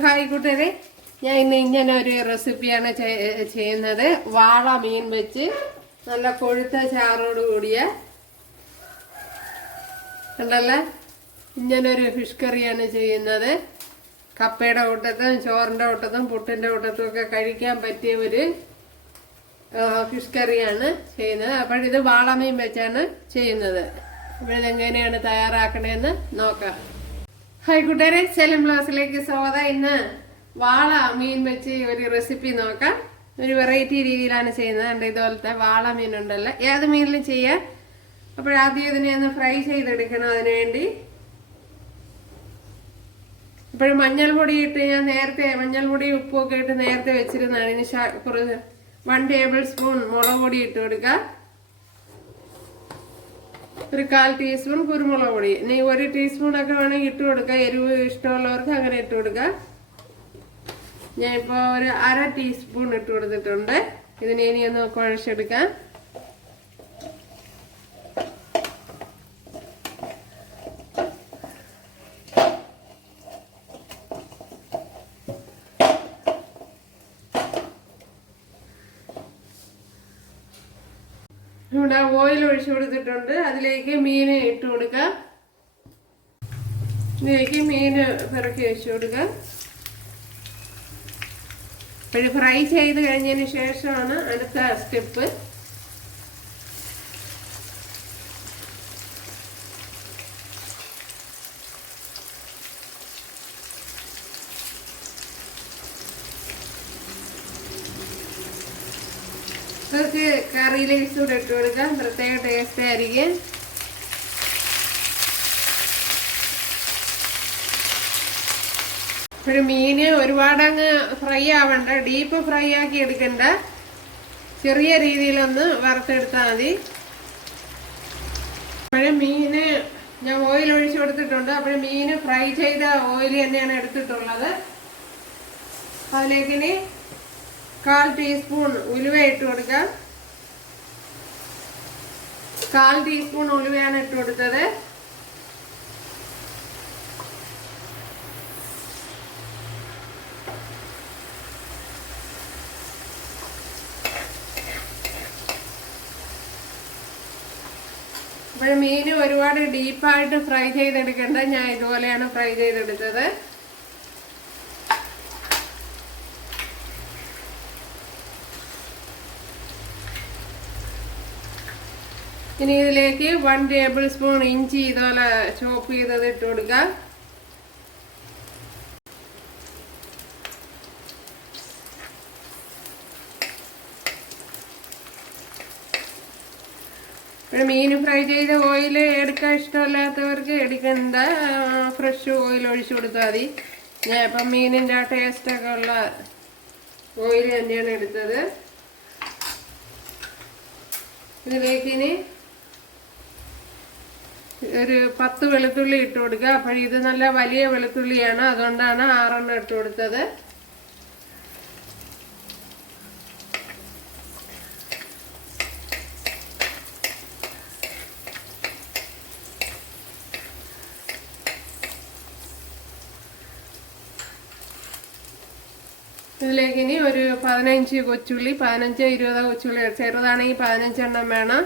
Hi കൂട്ടുകാരെ. ഞാൻ ഇന്ന് ഇങ്ങനെ ഒരു റെസിപ്പിയാണ് ചെയ്യുന്നത്. വാള മീൻ വെച്ച് നല്ല കൊഴുത്ത ചാറോട് കൂടിയ ഉണ്ടല്ലേ ഇങ്ങനൊരു ഫിഷ് കറിയാണ് ചെയ്യുന്നത്. കപ്പയുടെ കൂട്ടത്തും ചോറിന്റെ കൂട്ടത്തും പുട്ടിന്റെ കൂട്ടത്തും ഒക്കെ കഴിക്കാൻ പറ്റിയ ഒരു ഫിഷ് കറിയാണ് ചെയ്യുന്നത്. അപ്പോൾ ഇത് വാളമീൻ വെച്ചാണ് ചെയ്യുന്നത്. അപ്പോൾ ഇതെങ്ങനെയാണ് തയ്യാറാക്കണേന്ന് നോക്കാം. ഹായ് കൂട്ടുകാരെ സെലം ക്ലാസ്സിലേക്ക് സ്വാഗതം. ഇന്ന് വാള മീൻ വെച്ച് ഒരു റെസിപ്പി നോക്കാം. ഒരു വെറൈറ്റി രീതിയിലാണ് ചെയ്യുന്നത്. കണ്ടോ ഇതുപോലത്തെ വാള മീൻ ഉണ്ടല്ലോ. ഏത് മീനിലും ചെയ്യാം. അപ്പോൾ ആദ്യം ഇതിനെ ഒന്ന് ഫ്രൈ ചെയ്തെടുക്കണം അതിനുവേണ്ടി. ഇപ്പോഴും മഞ്ഞൾപ്പൊടി ഇട്ട് ഞാൻ നേരത്തെ മഞ്ഞൾപ്പൊടി ഉപ്പൊക്കെ ഇട്ട് നേരത്തെ വെച്ചിരുന്നതാണ്. ഇനി കുറച്ച് വൺ ടേബിൾ സ്പൂൺ മുളക് പൊടി ഇട്ട് കൊടുക്കുക ഒരു കാൽ ടീസ്പൂൺ കുരുമുളക് പൊടി. ഇനി ഒരു ടീസ്പൂൺ ഒക്കെ വേണമെങ്കിൽ ഇട്ട് കൊടുക്കുക എരിവ് ഇഷ്ടമുള്ളവർക്ക് അങ്ങനെ ഇട്ട് കൊടുക്കുക ഇപ്പോ ഒരു അര ടീസ്പൂൺ ഇട്ട് കൊടുത്തിട്ടുണ്ട്. ഇതിനെ ഇനി ഒന്ന് കുഴച്ചെടുക്കാം ഇവിടെ ഓയിൽ ഒഴിച്ചു കൊടുത്തിട്ടുണ്ട് അതിലേക്ക് മീൻ ഇട്ട് കൊടുക്കുക ഇതിലേക്ക് മീൻ പിറക്കി വെച്ചു കൊടുക്കുക ഫ്രൈ ചെയ്ത് കഴിഞ്ഞതിന് ശേഷമാണ് അടുത്ത സ്റ്റെപ്പ്. കുറച്ച് കറി ലീവ്സ് കൂടെ ഇട്ട് കൊടുക്കാം. പ്രത്യേക ടേസ്റ്റ് ആയിരിക്കും. ഇപ്പോഴും മീന് ഒരുപാട് അങ്ങ് ഫ്രൈ ആവണ്ട. ഡീപ്പ് ഫ്രൈ ആക്കി എടുക്കണ്ട. ചെറിയ രീതിയിലൊന്ന് വറുത്തെടുത്താൽ മതി. അപ്പോഴും മീന് ഞാൻ ഓയിൽ ഒഴിച്ചു കൊടുത്തിട്ടുണ്ട്. അപ്പോഴും മീന് ഫ്രൈ ചെയ്ത ഓയിൽ തന്നെയാണ് എടുത്തിട്ടുള്ളത്. അതിലേക്ക് കാൽ ടീസ്പൂൺ ഉലുവ ഇട്ട് കൊടുക്കാം. കാൽ ടീസ്പൂൺ ഉലുവയാണ് ഇട്ട് കൊടുത്തത്. അപ്പോൾ മീൻ ഒരുപാട് ഡീപ്പായിട്ട് ഫ്രൈ ചെയ്തെടുക്കേണ്ട. ഞാൻ ഇതുപോലെയാണ് ഫ്രൈ ചെയ്തെടുത്തത്. ഇനി ഇതിലേക്ക് വൺ ടേബിൾ സ്പൂൺ ഇഞ്ചി ഇതുപോലെ ചോപ്പ് ചെയ്തത് ഇട്ട് കൊടുക്കുക. പിന്നെ മീൻ ഫ്രൈ ചെയ്ത ഓയിൽ എടുക്കാൻ ഇഷ്ടമല്ലാത്തവർക്ക് എടുക്കണ്ട ഫ്രഷ് ഓയിൽ ഒഴിച്ചു കൊടുത്താൽ മതി. ഞാൻ ഇപ്പം മീനിന്റെ ആ ടേസ്റ്റൊക്കെ ഉള്ള ഓയിൽ തന്നെയാണ് എടുത്തത്. ഇതിലേക്ക് ഇനി ഒരു പത്ത് വെളുത്തുള്ളി ഇട്ട് കൊടുക്കുക. അപ്പോൾ ഇത് നല്ല വലിയ വെളുത്തുള്ളിയാണ്. അതുകൊണ്ടാണ് ആറെണ്ണം ഇട്ട് കൊടുത്തത്. ഇതിലേക്ക് ഇനി ഒരു പതിനഞ്ച് കൊച്ചുള്ളി പതിനഞ്ച് ഇരുപത് കൊച്ചുള്ളി ചെറുതാണെങ്കിൽ പതിനഞ്ചെണ്ണം വേണം.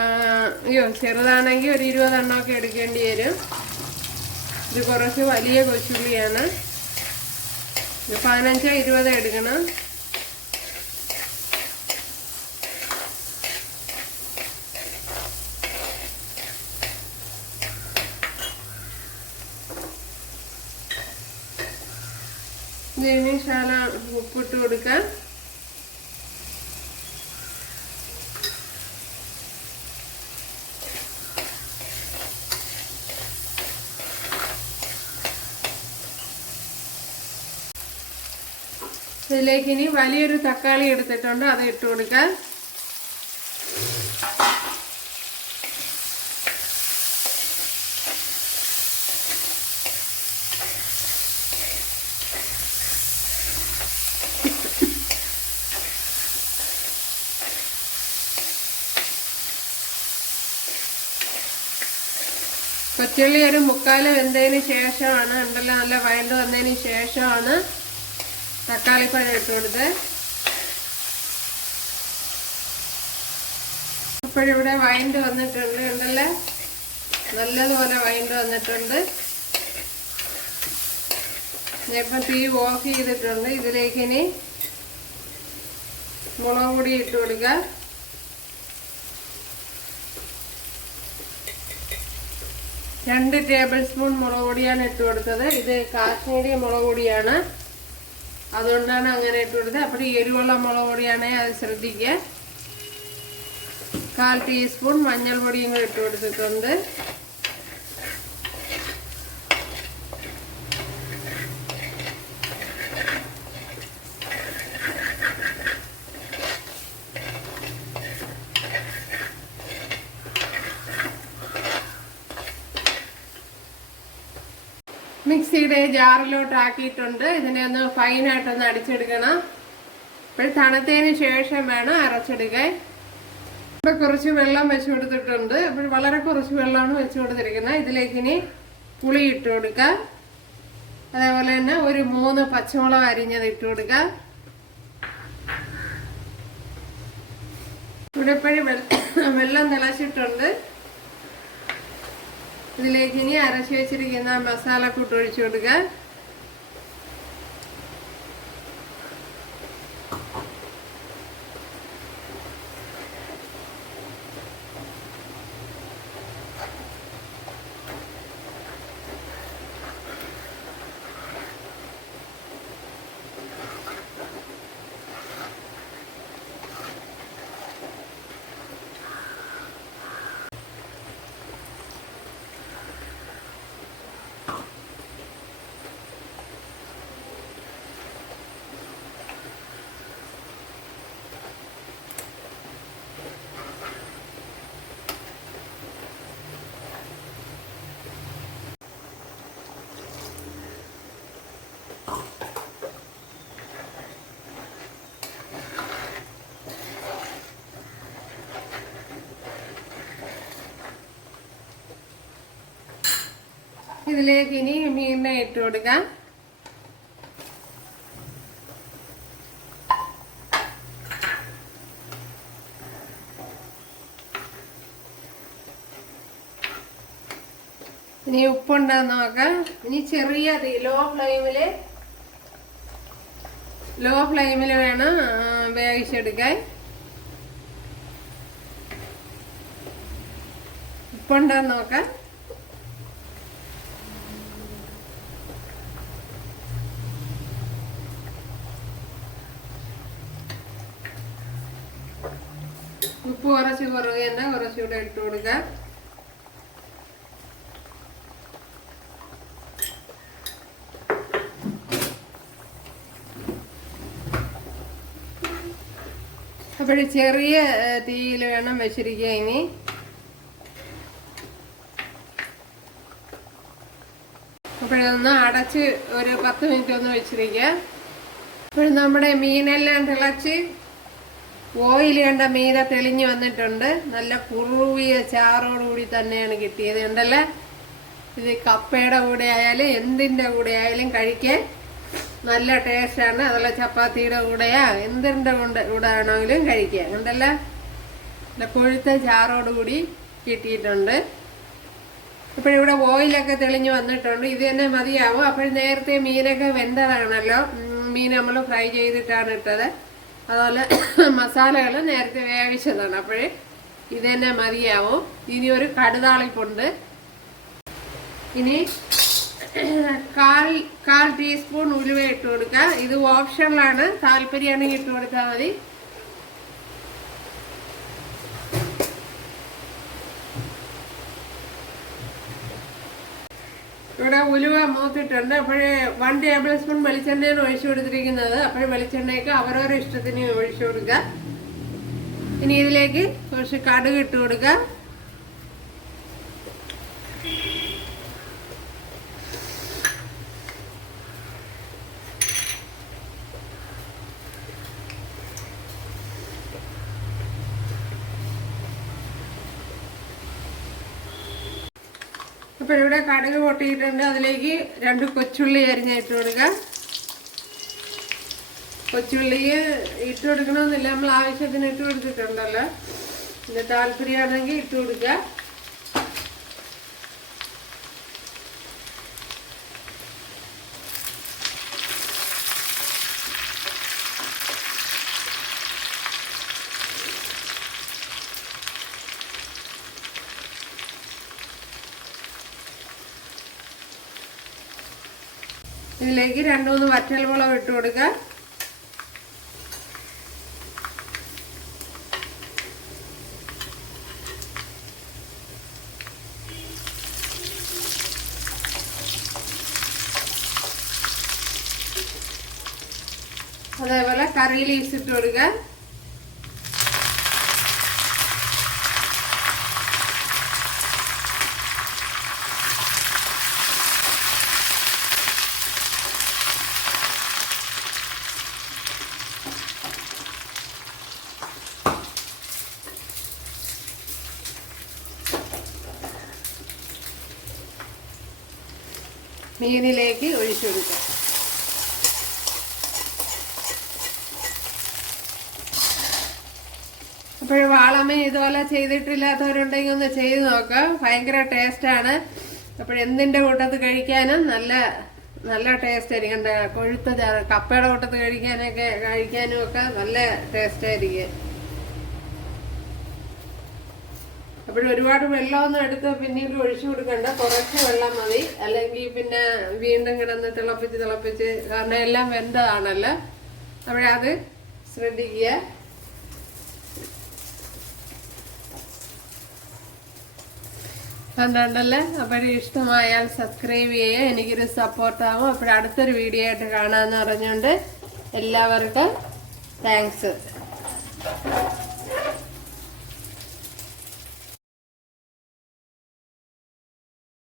അയ്യോ ചെറുതാണെങ്കിൽ ഒരു ഇരുപതെണ്ണം ഒക്കെ എടുക്കേണ്ടി വരും. ഇത് കുറച്ച് വലിയ കൊച്ചുള്ളിയാണ്. ഇത് പതിനഞ്ചോ ഇരുപതോ എടുക്കണം. ഇതിന് ഉപ്പിട്ട് കൊടുക്കാം. ഇതിലേക്ക് ഇനി വലിയൊരു തക്കാളി എടുത്തിട്ടുണ്ട്. അത് ഇട്ട് കൊടുക്കാം കൊച്ചുള്ളി ഒരു മുക്കാൽ വെന്തതിന് ശേഷമാണ്. ഉണ്ടല്ലോ നല്ല വയണ്ട് വന്നതിന് ശേഷമാണ്. തക്കാളിപ്പഴം ഇട്ട് കൊടുത്ത്. ഇവിടെ വൈൻഡ് വന്നിട്ടുണ്ട് ഉണ്ടല്ലേ നല്ലതുപോലെ വൈൻഡ് വന്നിട്ടുണ്ട്. ഞാനിപ്പം തീ ഓഫ് ചെയ്തിട്ടുണ്ട്. ഇതിലേക്ക് ഇനി മുളക് പൊടി ഇട്ട് കൊടുക്കുക രണ്ട് ടേബിൾ സ്പൂൺ മുളക് പൊടിയാണ് ഇട്ട് കൊടുത്തത്. ഇത് കാശ്മീരി മുളക് പൊടിയാണ്. അതുകൊണ്ടാണ് അങ്ങനെ ഇട്ട് കൊടുത്തത് അപ്പോൾ എരിവുള്ള മുളക് പൊടിയാണെങ്കിൽ അത് ശ്രദ്ധിക്കുക. കാൽ ടീസ്പൂൺ മഞ്ഞൾപ്പൊടിയും കൂടി ഇട്ട് കൊടുത്തിട്ടുണ്ട് മിക്സിയുടെ ജാറിലോട്ട് ആക്കിയിട്ടുണ്ട് ഇതിനെ ഒന്ന് ഫൈനായിട്ടൊന്ന് അടിച്ചെടുക്കണം. ഇപ്പോൾ തണുത്തതിന് ശേഷം വേണം അരച്ചെടുക്കാൻ. ഇപ്പോൾ കുറച്ച് വെള്ളം വെച്ച് കൊടുത്തിട്ടുണ്ട്. അപ്പോൾ വളരെ കുറച്ച് വെള്ളമാണ് വെച്ച് കൊടുത്തിരിക്കുന്നത്. ഇതിലേക്ക് ഇനി പുളി ഇട്ട് കൊടുക്കുക അതേപോലെ തന്നെ ഒരു മൂന്ന് പച്ചമുളക് അരിഞ്ഞത് ഇട്ട് കൊടുക്കുക ഇവിടെ ഇപ്പോഴും വെള്ളം തിളച്ചിട്ടുണ്ട്. ഇതിലേക്ക് ഇനി അരച്ചു വെച്ചിരിക്കുന്ന മസാല കൂട്ടൊഴിച്ചു കൊടുക്കുക. ഇതിലേക്ക് ഇനി മീനിനെ ഇട്ട് കൊടുക്കാം ഇനി ഉപ്പുണ്ടെന്ന് നോക്കാം. ഇനി ചെറിയ തീ ലോ ഫ്ലെയിമിൽ ലോ ഫ്ലെയിമിൽ വേണം വേവിച്ചെടുക്കാൻ. ഉപ്പുണ്ടെന്ന് നോക്കാം. ഉപ്പ് കുറച്ച് കുറവ് തന്നെ കുറച്ചുകൂടെ ഇട്ട് കൊടുക്കാം. അപ്പോൾ ചെറിയ തീയിൽ വേണം വെച്ചിരിക്കുക ഇനി. അപ്പോഴൊന്ന് അടച്ച് ഒരു പത്ത് മിനിറ്റ് ഒന്ന് വെച്ചിരിക്കുക. അപ്പോൾ നമ്മുടെ മീനെല്ലാം തിളച്ച് ഓയിൽ കണ്ട മീന തെളിഞ്ഞു വന്നിട്ടുണ്ട്. നല്ല കുറുവിയ ചാറോടുകൂടി തന്നെയാണ് കിട്ടിയത്. ഉണ്ടല്ലേ ഇത് കപ്പയുടെ കൂടെ ആയാലും എന്തിന്റെ കൂടെ ആയാലും കഴിക്കാൻ നല്ല ടേസ്റ്റാണ്. അതുപോലെ ചപ്പാത്തിയുടെ കൂടെയാ എന്തിന്റെ കൊണ്ട് കൂടെ ആണെങ്കിലും കഴിക്കാം. ഉണ്ടല്ലേ നല്ല കൊഴുത്ത ചാറോടുകൂടി കിട്ടിയിട്ടുണ്ട്. ഇപ്പോഴിവിടെ ഓയിലൊക്കെ തെളിഞ്ഞു വന്നിട്ടുണ്ട്. ഇത് തന്നെ മതിയാവും. അപ്പോൾ നേരത്തെ മീനൊക്കെ വെന്തതാണല്ലോ. മീൻ നമ്മൾ ഫ്രൈ ചെയ്തിട്ടാണ് ഇട്ടത്. അതുപോലെ മസാലകൾ നേരത്തെ വേവിച്ചതാണ്. അപ്പോഴേ ഇത് തന്നെ മതിയാവും. ഇനി ഒരു കടുതാളിപ്പുണ്ട്. ഇനി കാൽ കാൽ ടീസ്പൂൺ ഉലുവ ഇട്ട് കൊടുക്കുക. ഇത് ഓപ്ഷനിലാണ്. താല്പര്യമാണെങ്കിൽ ഇട്ട് കൊടുത്താൽ മതി. ഇവിടെ ഉലുവ മൂത്തിട്ടുണ്ട്. അപ്പോഴേ വൺ ടേബിൾ സ്പൂൺ വെളിച്ചെണ്ണയാണ് ഒഴിച്ചു കൊടുത്തിരിക്കുന്നത്. അപ്പോൾ വെളിച്ചെണ്ണയൊക്കെ അവരവരുടെ ഇഷ്ടത്തിന് ഒഴിച്ചു കൊടുക്കുക. ഇനി ഇതിലേക്ക് കുറച്ച് കടുക് ഇട്ട് കൊടുക്കുക. അപ്പോൾ ഇവിടെ കടുക് പൊട്ടിയിട്ടുണ്ട്. അതിലേക്ക് രണ്ട് കൊച്ചുള്ളി അരിഞ്ഞിട്ട് കൊടുക്കുക കൊച്ചുള്ളി ഇട്ട് കൊടുക്കണമെന്നില്ല. നമ്മൾ ആവശ്യത്തിന് ഇട്ട് കൊടുത്തിട്ടുണ്ടല്ലോ. പിന്നെ താല്പര്യമാണെങ്കിൽ ഇട്ട് കൊടുക്കുക ഇതിലേക്ക് രണ്ട് മൂന്ന് വറ്റൽ മുളക് ഇട്ട് കൊടുക്കുക. അതേപോലെ കറി ലീവ്സ് ഇട്ട് കൊടുക്കുക. മീനിലേക്ക് ഒഴിച്ചു കൊടുക്കുക അപ്പോൾ വാളമീൻ ഇതുപോലെ ചെയ്തിട്ടില്ലാത്തവരുണ്ടെങ്കിൽ ഒന്ന് ചെയ്ത് നോക്കുക ഭയങ്കര ടേസ്റ്റാണ് അപ്പോൾ എന്തിന്റെ കൂട്ടത്ത് കഴിക്കാനും നല്ല നല്ല ടേസ്റ്റ് ആയിരിക്കും. കൊഴുത്ത കപ്പയുടെ കൂട്ടത്ത് കഴിക്കാനൊക്കെ കഴിക്കാനും ഒക്കെ നല്ല ടേസ്റ്റ് ആയിരിക്കും. അപ്പോൾ ഒരുപാട് വെള്ളമൊന്നും എടുത്ത് പിന്നീട് ഒഴിച്ചു കൊടുക്കണ്ട. കുറച്ച് വെള്ളം മതി. അല്ലെങ്കിൽ പിന്നെ വീണ്ടും കിടന്ന് തിളപ്പിച്ച് തിളപ്പിച്ച് കാരണം എല്ലാം വെന്തതാണല്ലോ. അപ്പോഴത് ശ്രദ്ധിക്കുക. കണ്ടല്ലേ അപ്പോൾ ഇഷ്ടമായാൽ സബ്സ്ക്രൈബ് ചെയ്യുക. എനിക്കൊരു സപ്പോർട്ടാകും അപ്പോൾ അടുത്തൊരു വീഡിയോ ആയിട്ട് കാണാമെന്ന് പറഞ്ഞുകൊണ്ട് എല്ലാവർക്കും താങ്ക്സ്